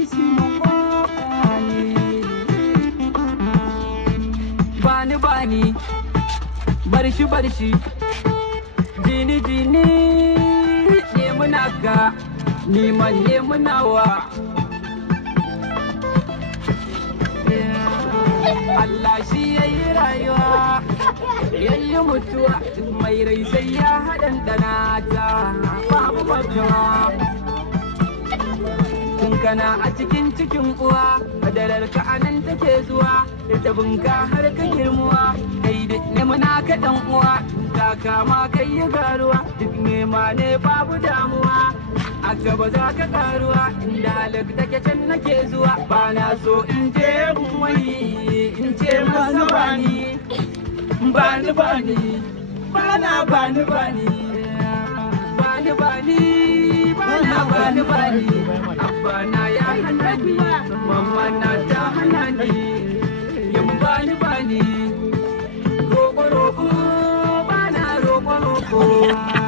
kai shi makoni. Bani bani bar shi jini jini ne muna ka neman ne munawa. Allah shi yayi rayuwa yayi mutuwa mai rai sai ya haɗan ɗanata babu makawa. Tun kana a cikin uwa madarar ka anan take zuwa da bunka har ka girmuwa kai duk ne muna ka dan uwa ta kama kai ya garuwa duk nema ne babu damuwa a gaba za ka karuwa inda halak take can nake zuwa ba na so in je wani in ce masa bani bani bani bana bani bani bani bani bana bani bani abba na ya hana ni mama na ta hana ni yan bani bani roƙo roƙo bana roƙo roƙo